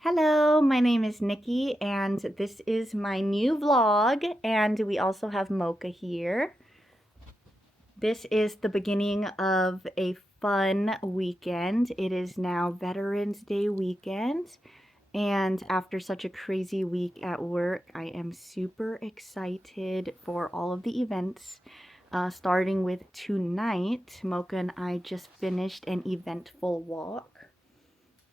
Hello, my name is Nikki and this is my new vlog, and we also have Mocha here. This is the beginning of a fun weekend. It is now Veterans Day weekend, and after such a crazy week at work, I am super excited for all of the events. Starting with tonight, Mocha and I just finished an eventful walk.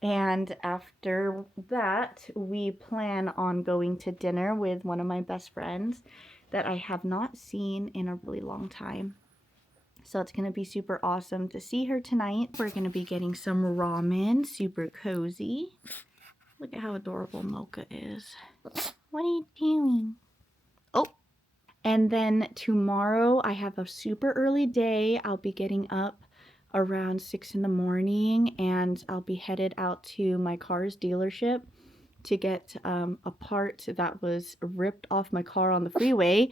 And after that, we plan on going to dinner with one of my best friends that I have not seen in a really long time. So it's going to be super awesome to see her tonight. We're going to be getting some ramen, super cozy. Look at how adorable Mocha is. What are you doing? Oh, and then tomorrow I have a super early day. I'll be getting up around 6 in the morning, and I'll be headed out to my car's dealership to get a part that was ripped off my car on the freeway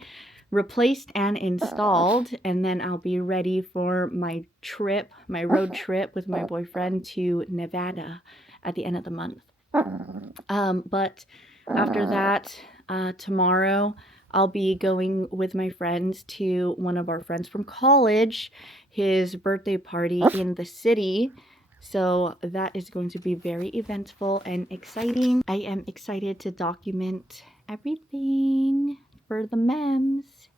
replaced and installed, and then I'll be ready for my trip, my road trip with my boyfriend to Nevada at the end of the month. But after that, tomorrow I'll be going with my friends to one of our friends from college, his birthday party in the city. So that is going to be very eventful and exciting. I am excited to document everything for the memes.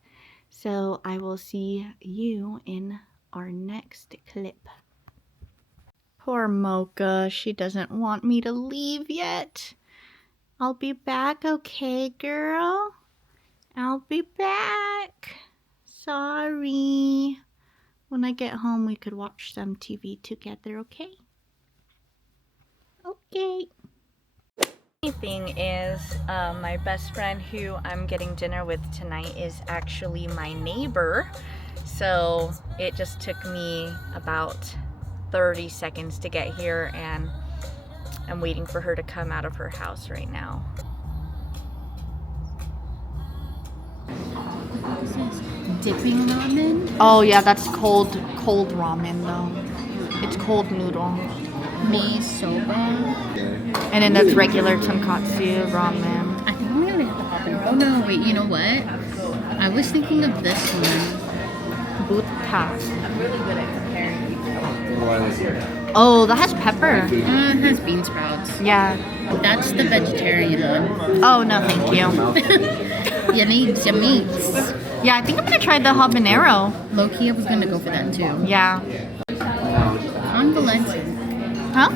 So I will see you in our next clip. Poor Mocha, she doesn't want me to leave yet. I'll be back, okay, girl? I'll be back. Sorry. When I get home, we could watch some TV together, okay? Okay. The thing is, my best friend who I'm getting dinner with tonight is actually my neighbor. So it just took me about 30 seconds to get here, and I'm waiting for her to come out of her house right now. This is dipping ramen. Oh yeah, that's cold ramen though. It's cold noodle. Mi soba. And then that's regular tonkatsu ramen. I think I'm gonna have the habanero. Oh no, wait, you know what? I was thinking of this one. Buta. I'm really good at comparing. Oh, that has pepper. It has bean sprouts. Yeah. That's the vegetarian one. Oh no, thank you. Yummies, yummies. Yeah, I think I'm gonna try the habanero. Low-key, I was gonna go for that too. Yeah. Convalescent. Huh?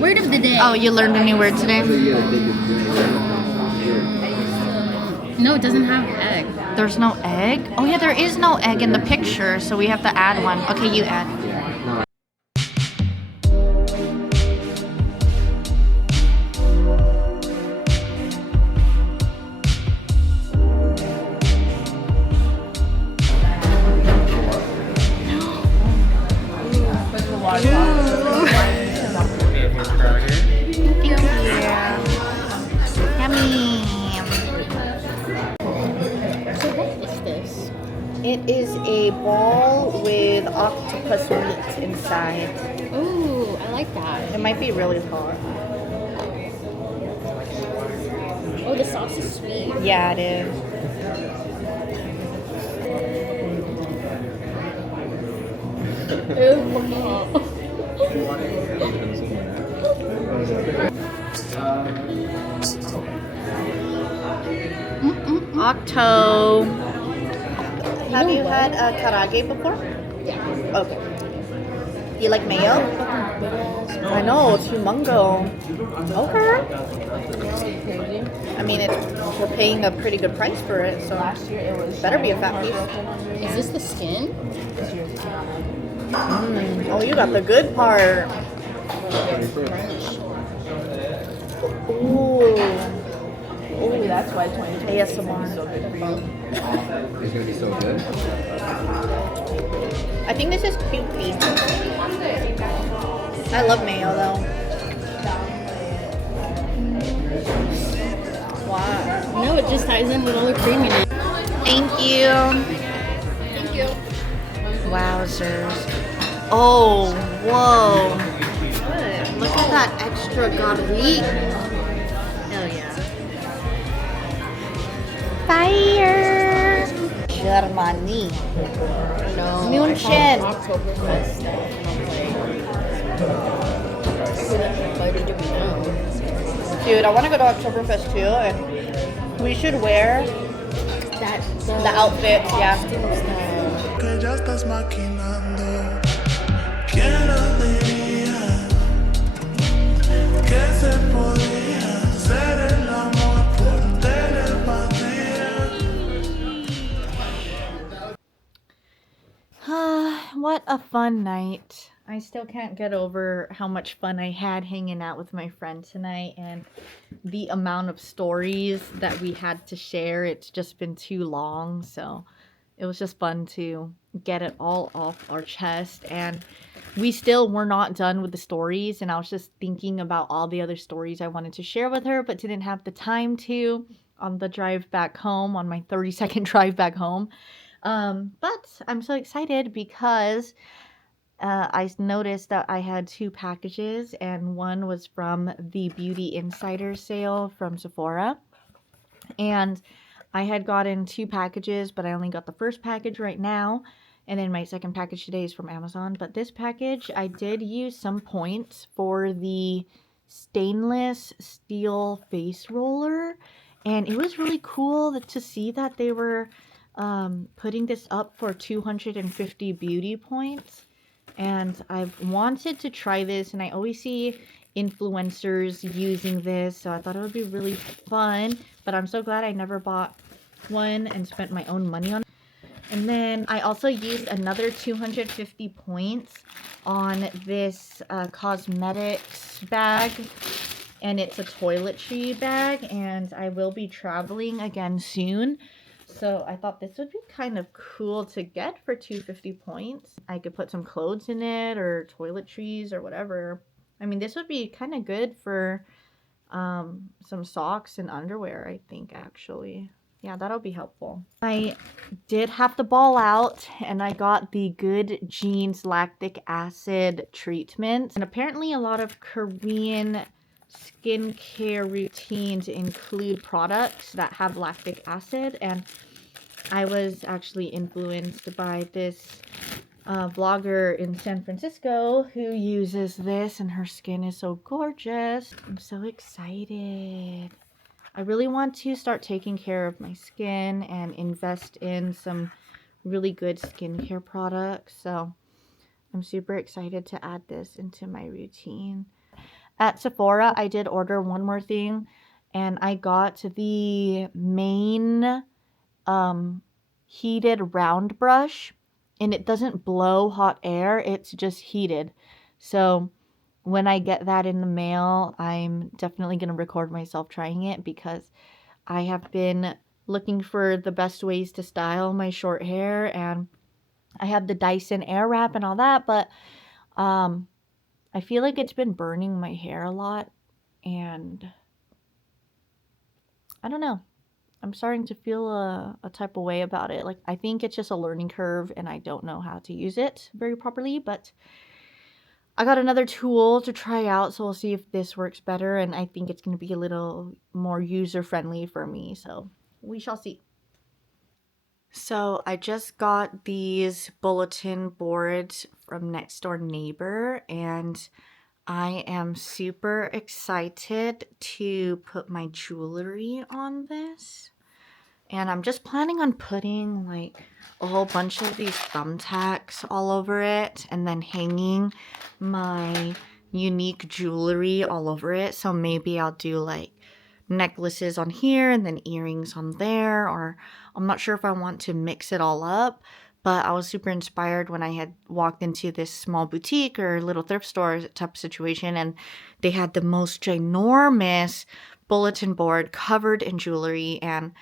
Word of the day. Oh, you learned a new word today? No, it doesn't have egg. There's no egg? Oh yeah, there is no egg in the picture, so we have to add one. Okay, you add. It is a ball with octopus meat inside. Ooh, I like that. It might be really hot. Oh, the sauce is sweet. Yeah, it is. Octo. Have you had karage before? Yeah. Okay. You like mayo? I know, it's humongo. Okay. I mean, we're paying a pretty good price for it, so it better be a fat piece. Is this the skin? Oh, you got the good part. Ooh. Maybe that's why 2020 is ASMR. so good for you. It's gonna be so good. I think this is cutesy. I love mayo though. Wow. No, it just ties in with all the creaminess. Thank you. Thank you. Wowzers. Oh, whoa. Look at that extra garlic. Hell yeah. Fire. Germany. No. München. Oktoberfest. Invited to me now. Dude, I want to go to Oktoberfest too, and we should wear the outfits, yeah. Que ya estás maquinando. ¿Quién lo diría? Que se podía hacer el amor por telepatía. What a fun night. I still can't get over how much fun I had hanging out with my friend tonight and the amount of stories that we had to share. It's just been too long, so it was just fun to get it all off our chest. And we still were not done with the stories, and I was just thinking about all the other stories I wanted to share with her but didn't have the time to on the drive back home, on my 30-second drive back home. But I'm so excited because I noticed that I had 2 packages, and one was from the Beauty Insider sale from Sephora. And I had gotten 2 packages, but I only got the first package right now. And then my second package today is from Amazon. But this package, I did use some points for the stainless steel face roller. And it was really cool to see that they were putting this up for 250 beauty points. And I've wanted to try this, and I always see influencers using this, so I thought it would be really fun. But I'm so glad I never bought one and spent my own money on it. And then I also used another 250 points on this cosmetics bag, and it's a toiletry bag, and I will be traveling again soon. So I thought this would be kind of cool to get for 250 points. I could put some clothes in it or toiletries or whatever. I mean, this would be kind of good for some socks and underwear, I think, actually. Yeah, that'll be helpful. I did have to ball out, and I got the Good Genes lactic acid treatment. And apparently a lot of Korean skincare routines include products that have lactic acid, and I was actually influenced by this vlogger in San Francisco who uses this, and her skin is so gorgeous. I'm so excited. I really want to start taking care of my skin and invest in some really good skincare products, so I'm super excited to add this into my routine. At Sephora, I did order one more thing, and I got the main heated round brush, and it doesn't blow hot air, it's just heated. So when I get that in the mail, I'm definitely going to record myself trying it, because I have been looking for the best ways to style my short hair, and I have the Dyson Airwrap and all that, but I feel like it's been burning my hair a lot, and I don't know. I'm starting to feel a type of way about it. Like, I think it's just a learning curve, and I don't know how to use it very properly, but I got another tool to try out, so we'll see if this works better, and I think it's going to be a little more user-friendly for me, so we shall see. So I just got these bulletin boards from Next Door Neighbor, and I am super excited to put my jewelry on this. And I'm just planning on putting like a whole bunch of these thumbtacks all over it, and then hanging my unique jewelry all over it. So maybe I'll do like necklaces on here and then earrings on there, or I'm not sure if I want to mix it all up. But I was super inspired when I had walked into this small boutique or little thrift store type of situation, and they had the most ginormous bulletin board covered in jewelry, and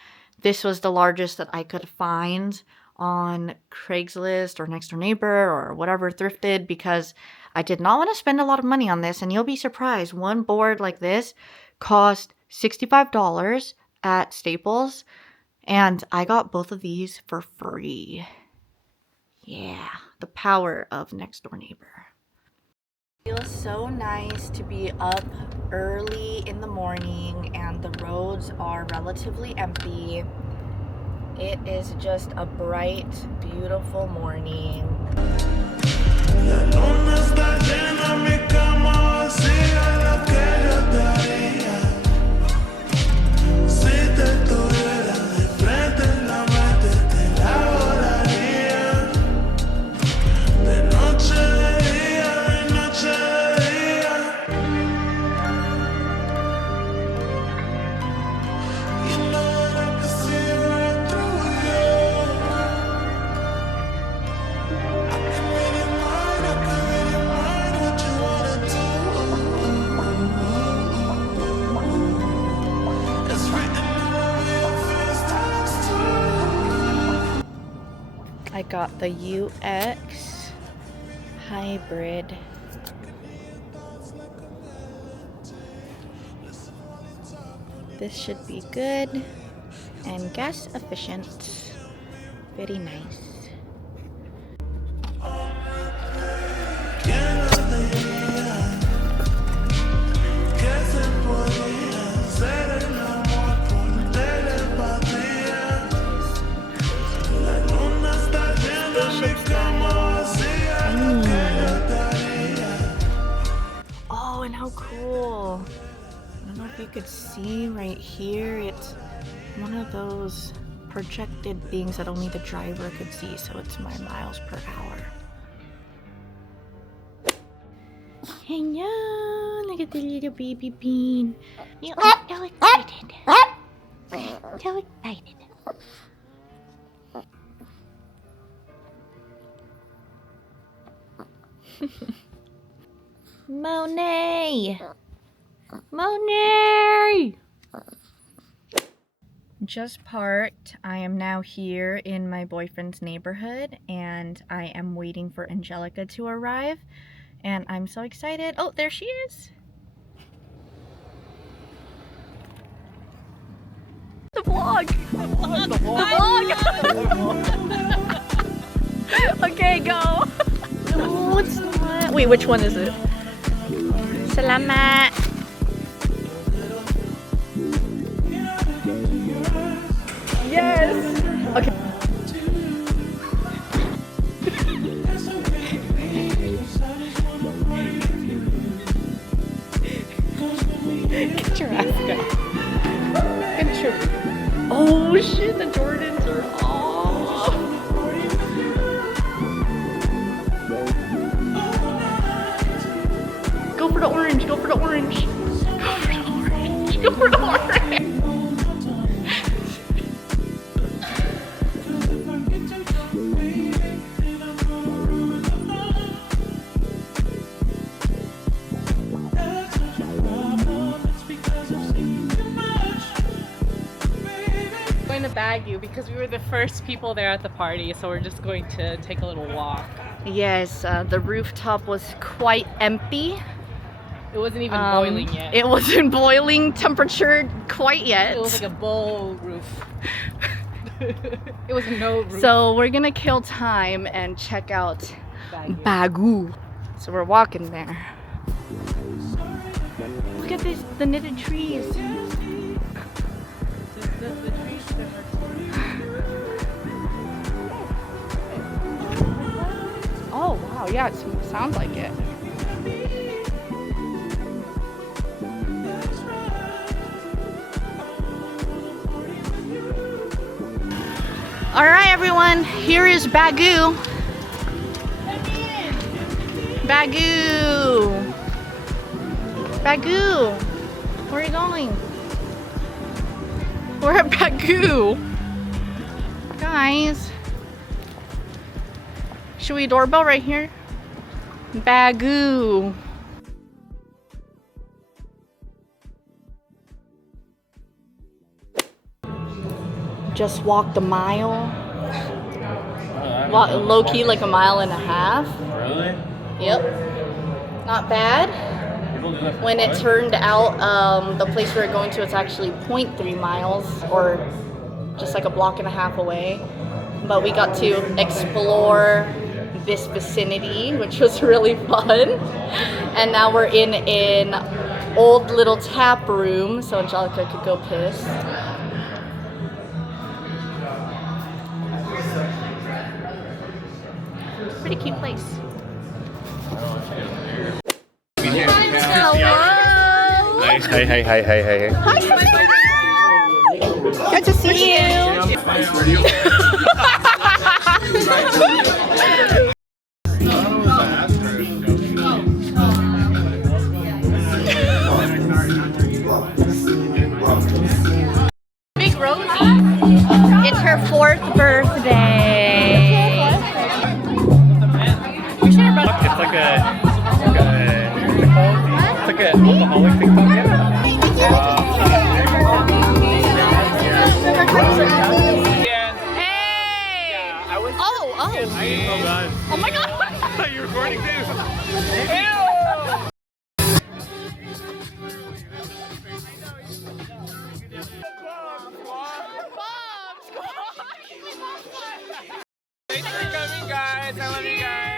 this was the largest that I could find on Craigslist or Next Door Neighbor or whatever thrifted, because I did not want to spend a lot of money on this. And you'll be surprised, one board like this cost $65 at Staples, and I got both of these for free. Yeah, the power of next door neighbor. It feels so nice to be up early in the morning and the roads are relatively empty. It is just a bright, beautiful morning. La luna está llena, mi cama vacía, lo que yo te haría. Si te tuviera de frente en la mente, te la volaría. De noche, de día, de noche, de día. Y no era que siempre tuyo. I can read your mind, I can read your mind, what you wanna do. It's written all over your face, times two. I got the UX Hybrid. This should be good and gas efficient. Very nice. ¿Quién lo diría? Que se podía hacer el amor por telepatía. La luna está llena, mi cama vacía, lo que yo te haría. Oh, and how cool. I don't know if you could see right here. It's one of those projected things that only the driver could see, so it's my miles per hour. Hello, look at the little baby bean. You are so excited. So excited. Monet! Monet! Just parked. I am now here in my boyfriend's neighborhood and I am waiting for Angelica to arrive. And I'm so excited. Oh, there she is. The vlog. The vlog. Okay, go. No, it's not. Wait, which one is it? Salamat. Yes. Okay. Get your ass down. Get your... Oh shit, the Jordans are off. Go for the orange, go for the orange. Go for the orange, go for the orange. Going to bag you because we were the first people there at the party, so we're just going to take a little walk. Yes, the rooftop was quite empty. It wasn't even boiling yet. It wasn't boiling temperature quite yet. It was like a bowl roof. It was no roof. So we're gonna kill time and check out Bagu. So we're walking there. Look at this, the knitted trees. Oh wow, yeah, it sounds like it. All right, everyone, here is Bagu. Bagu. Bagu. Where are you going? We're at Bagu. Guys. Should we doorbell right here? Bagu. Just walked a mile. Low key, like a mile and a half. Really? Yep. Not bad. When it turned out, the place we were going to, it's actually 0.3 miles, or just like a block and a half away. But we got to explore this vicinity, which was really fun. And now we're in an old little tap room, so Angelica could go piss. Pretty cute place. Hello. Hi. Good to see you. Big Rosie. It's her 4th birthday. It's like a alcoholic TikTok. Hey! I was. Oh! Oh god. Oh my god! You're recording this. Thanks for coming, guys. I love you guys.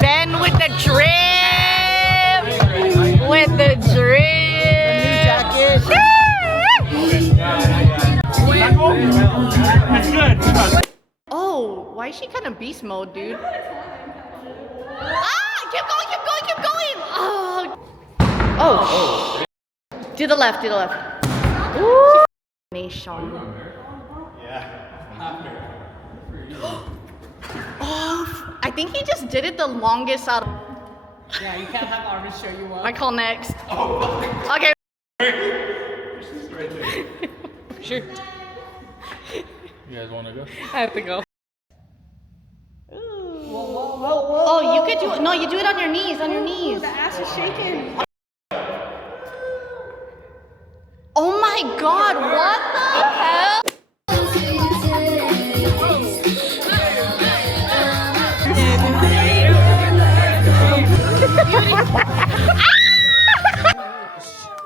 Ben with the drip! With the drip! New jacket! It's good. Oh, why is she kind of beast mode, dude? Ah! Keep going! Oh! To the left. Ooh. Nation. Oh, I think he just did it the longest out of. Yeah, you can't have Armin show you up. I call next. Okay. Sure. You guys want to go? I have to go. Oh, you could do it. No, you do it on your knees. The ass is shaking. Oh my god, what the hell?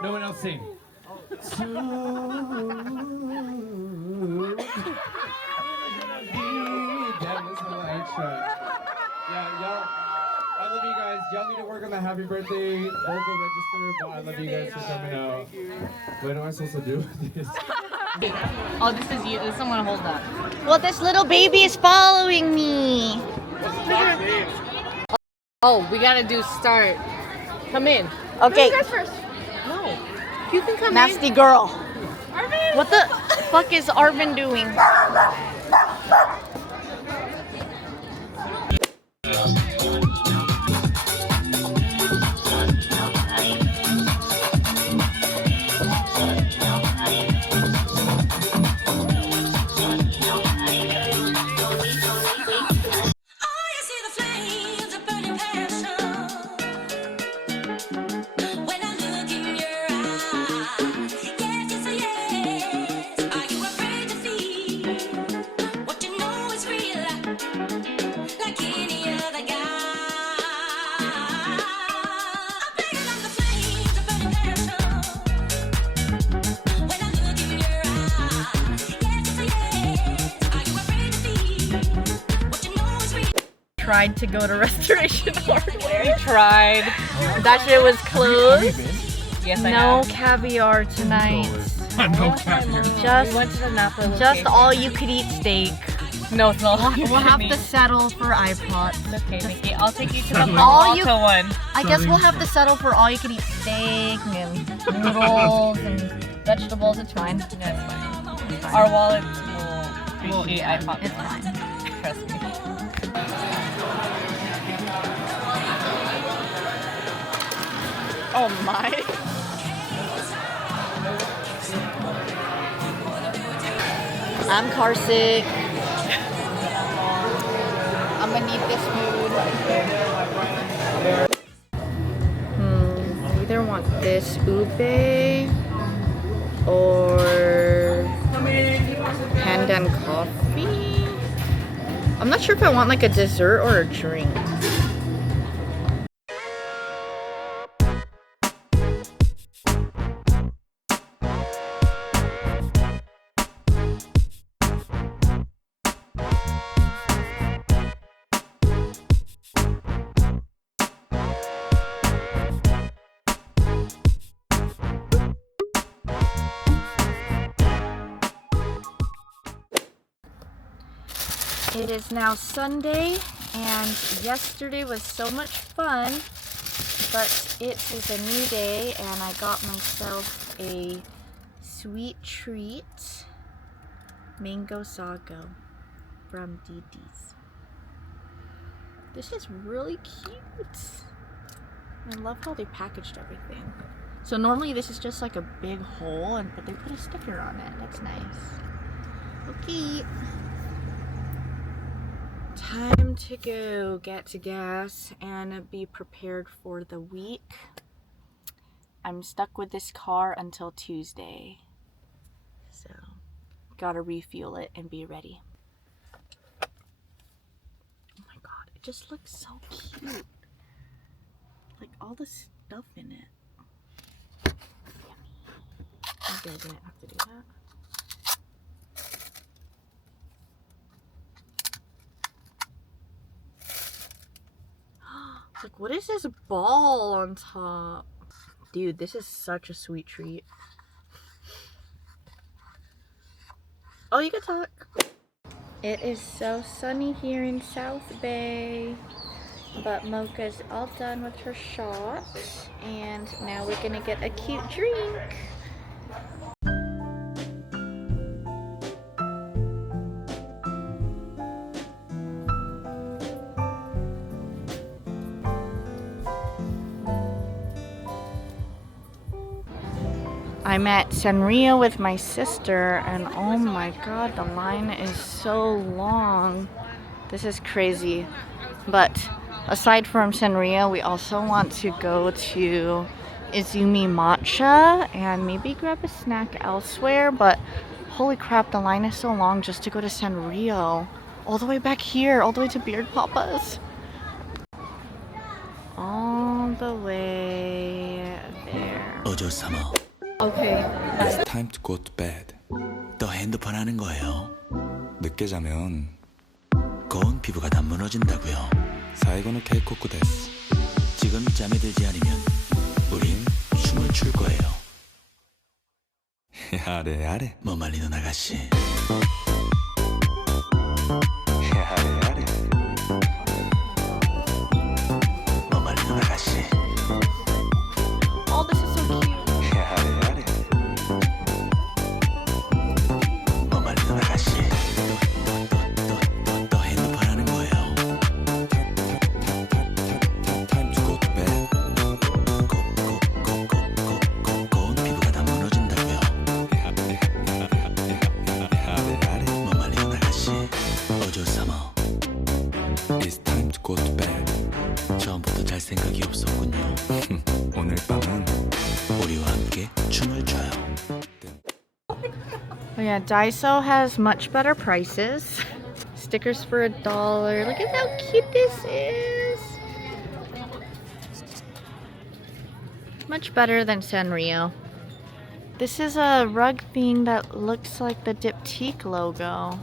No one else sing. Yeah, y'all. I love you guys. Y'all need to work on the happy birthday vocal register, but I love you guys for coming out. What am I supposed to do with this? Oh, this is you. Someone hold that. Well, this little baby is following me. Oh, we gotta do start. Come in. Okay. No. You can come Nasty girl. What the fuck is Arvin doing? Tried to go to Restoration Hardware. We tried. That shit was closed. Yes, I No have. caviar tonight. No caviar. Just, We went to the Napa just location. all you could eat steak. No, it's not. We'll have to settle for iPod. Okay, Nikki. I'll take you to the All you- Malta one. I guess we'll have to settle for all you could eat steak and noodles and vegetables. It's fine. Yeah, it's fine. Our wallet will appreciate iPod. It's fine. Trust me. Oh my. I'm car sick. I'm gonna need this food. I either want this ube or pandan coffee. I'm not sure if I want like a dessert or a drink. It is now Sunday, and yesterday was so much fun, but it is a new day, and I got myself a sweet treat, mango sago from Didi's. This is really cute. I love how they packaged everything. So normally this is just like a big hole, but they put a sticker on it. That's nice. Okay. Time to go get gas and be prepared for the week. I'm stuck with this car until Tuesday, so gotta refuel it and be ready. Oh my god, it just looks so cute. Like all the stuff in it. Yummy. Okay, I didn't have to do that. Like, what is this ball on top? Dude, this is such a sweet treat. Oh, you can talk. It is so sunny here in South Bay, but Mocha's all done with her shots, and now we're gonna get a cute drink. I'm at Sanrio with my sister, and oh my god, the line is so long. This is crazy. But aside from Sanrio, we also want to go to Izumi Mocha and maybe grab a snack elsewhere. But holy crap, the line is so long just to go to Sanrio. All the way back here, all the way to Beard Papa's. All the way there. Okay. It's time to go to bed. 또 핸드폰 하는 거예요. 늦게 자면 고운 피부가 다 무너진다고요. 사이고노 케이코쿠 데스. 지금 잠에 들지 않으면 우린 춤을 출 거예요. 야래 야래. 뭐 말리는 아가씨. 야래 야래. 뭐 말리는 아가씨. Oh, this is so cute. It's time to go to bed. 처음부터 잘 생각이 없었군요. 오늘 밤은 우리와 함께 춤을 춰요. Oh yeah, Daiso has much better prices. Stickers for $1. Look at how cute this is. Much better than Sanrio. This is a rug thing that looks like the Diptyque logo.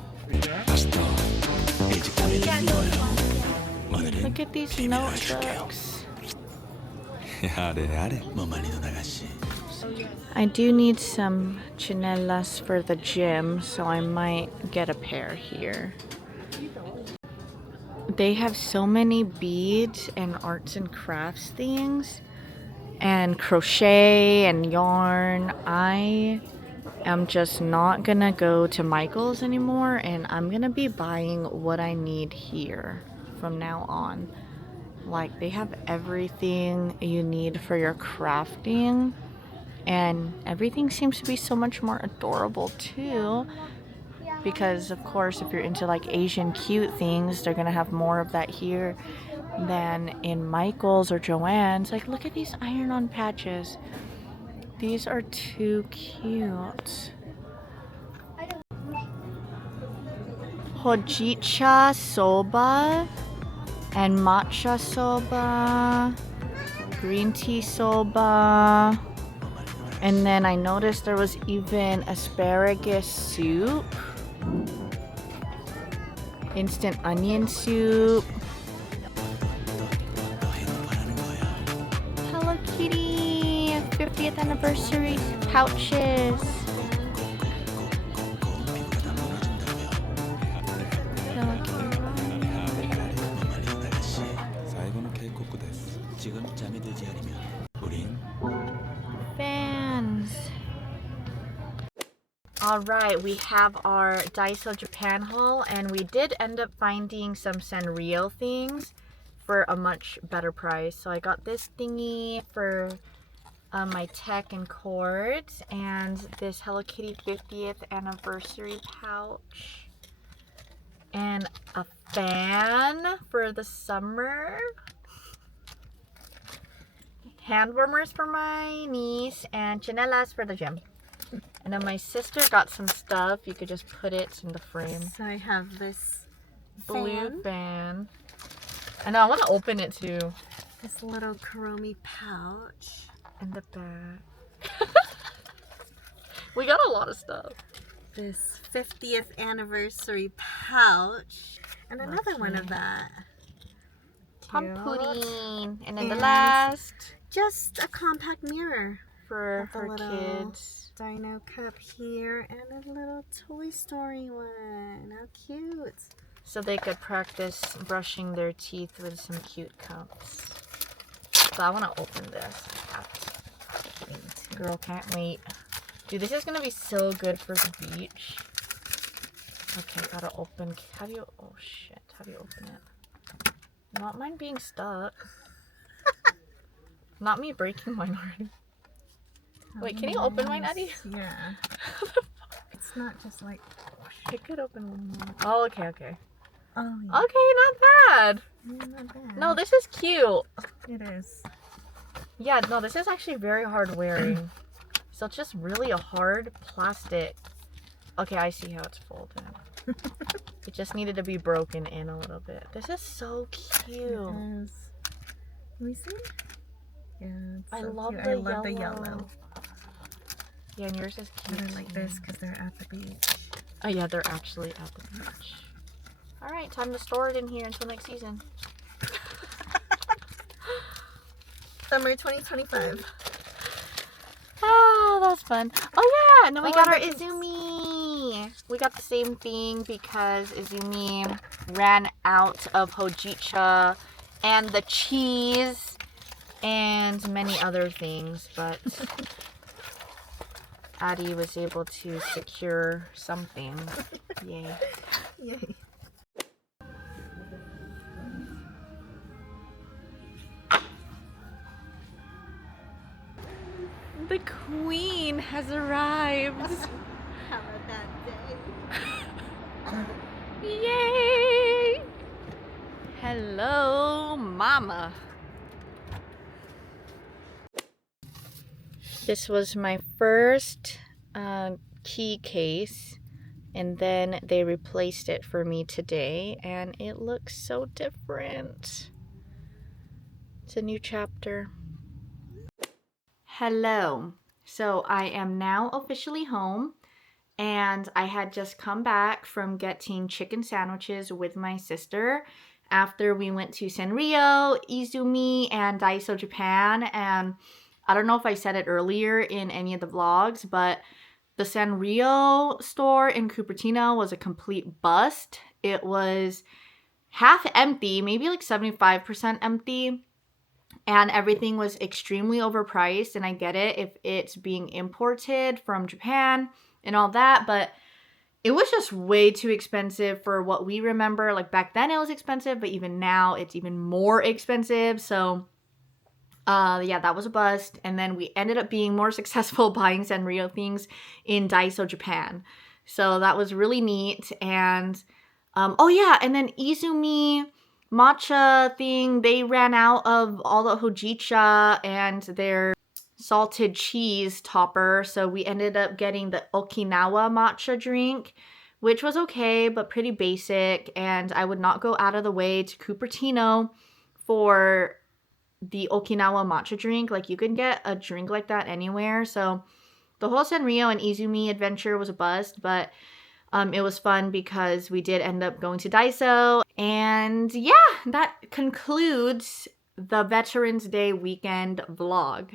Look at these notebooks. I do need some chinelas for the gym, so I might get a pair here. They have so many beads and arts and crafts things, and crochet and yarn. I am just not gonna go to Michael's anymore, and I'm gonna be buying what I need here from now on. Like, they have everything you need for your crafting, and everything seems to be so much more adorable too, because of course if you're into like Asian cute things, they're gonna have more of that here than in Michael's or Joann's. Like, look at these iron-on patches. These are too cute. hojicha soba and matcha soba, green tea soba, and then I noticed there was even asparagus soup, instant onion soup. Hello Kitty, 50th anniversary pouches. Hello Kitty. Fans. Alright, we have our Daiso Japan haul, and we did end up finding some Sanrio things for a much better price. So I got this thingy for my tech and cords, and this Hello Kitty 50th anniversary pouch, and a fan for the summer, hand warmers for my niece, and chanelas for the gym. And then my sister got some stuff. You could just put it in the frame. So I have this Blue fan. I know, I want to open it too. this little Kuromi pouch. In the back. We got a lot of stuff. This 50th anniversary pouch. And another one of that. Pump Cute. pudding. And then the And last Just a compact mirror. for with a her little kids. Dino cup here and a little Toy Story one. How cute. So they could practice brushing their teeth with some cute cups. So I want to open this. Girl, can't wait. Dude, this is going to be so good for the beach. Okay, gotta open. How do you... Oh, shit. How do you open it? Not mine being stuck. Not me breaking mine already. Wait, can you open mine, Addie? Yeah. It's not just like... I could open one more. Oh, okay, okay. Oh, yeah. Okay, not bad. Not bad. No, this is cute. It is. Yeah, no, this is actually very hard wearing. So it's just really a hard plastic. Okay, I see how it's folded. It just needed to be broken in a little bit. This is so cute. It is. Let me see. Yeah, it's I so love cute. the I love the yellow. yellow. Yeah, and yours is cute. And I like too. this because they're at the beach. Oh yeah, they're actually at the beach. Alright, time to store it in here until next season. Summer 2025. Ah, that's fun. Oh yeah, and then we Oh, got our and the- Izumi. We got the same thing because Izumi ran out of hojicha and the cheese and many other things, but Addie was able to secure something. Yay. Yay. The queen has arrived. How about that day? Yay! Hello, mama. This was my first key case, and then they replaced it for me today, and it looks so different. It's a new chapter. Hello. So I am now officially home, and I had just come back from getting chicken sandwiches with my sister after we went to Sanrio, Izumi, and Daiso Japan. And I don't know if I said it earlier in any of the vlogs, but the Sanrio store in Cupertino was a complete bust. It was half empty, maybe like 75% empty. And everything was extremely overpriced, and I get it if it's being imported from Japan and all that, but it was just way too expensive for what we remember. Like back then it was expensive, but even now it's even more expensive. So yeah, that was a bust. And then we ended up being more successful buying Sanrio things in Daiso Japan. So that was really neat. And oh yeah, and then Izumi Mocha thing, they ran out of all the hojicha and their salted cheese topper, so we ended up getting the Okinawa matcha drink, which was okay, but pretty basic. And I would not go out of the way to Cupertino for the Okinawa matcha drink. Like, you can get a drink like that anywhere. So the whole Sanrio and Izumi adventure was a bust, but it was fun because we did end up going to Daiso. And yeah, that concludes the Veterans Day weekend vlog.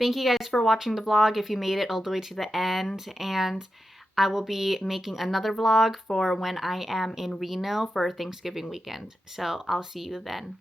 Thank you guys for watching the vlog if you made it all the way to the end. And I will be making another vlog for when I am in Reno for Thanksgiving weekend. So I'll see you then.